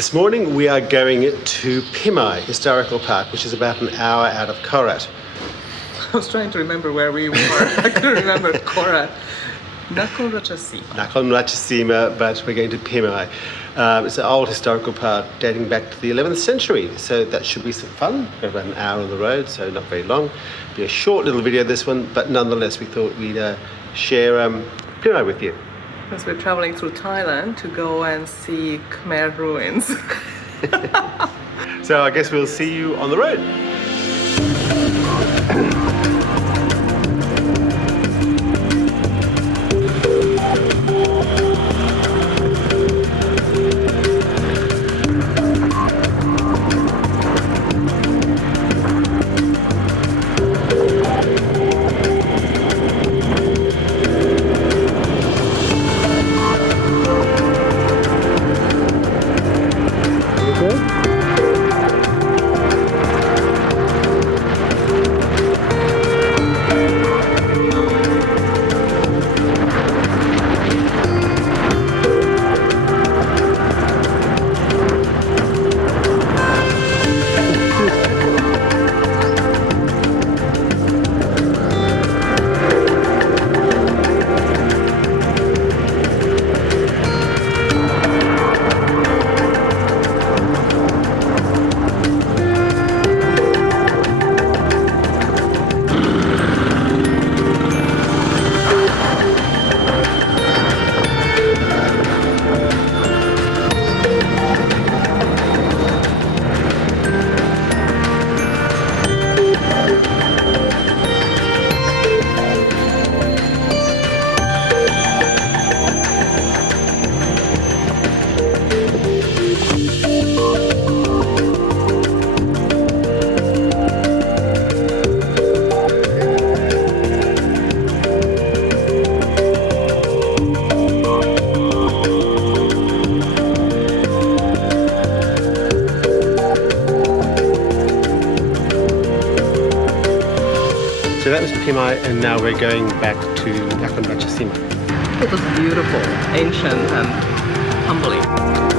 This morning we are going to Phimai Historical Park, which is about an hour out of Khorat. I was trying to remember where we were. I couldn't remember Khorat. Nakhon Ratchasima. Nakhon Ratchasima, but we're going to Phimai. It's an old historical park dating back to the 11th century, so that should be some fun. We've got about an hour on the road, so not very long. Be a short little video this one, but nonetheless we thought we'd share Phimai with you. Because we're traveling through Thailand to go and see Khmer ruins. So I guess we'll see you on the road. So that was Phimai, and now we're going back to Nakhon Ratchasima. It was beautiful, ancient and humbling.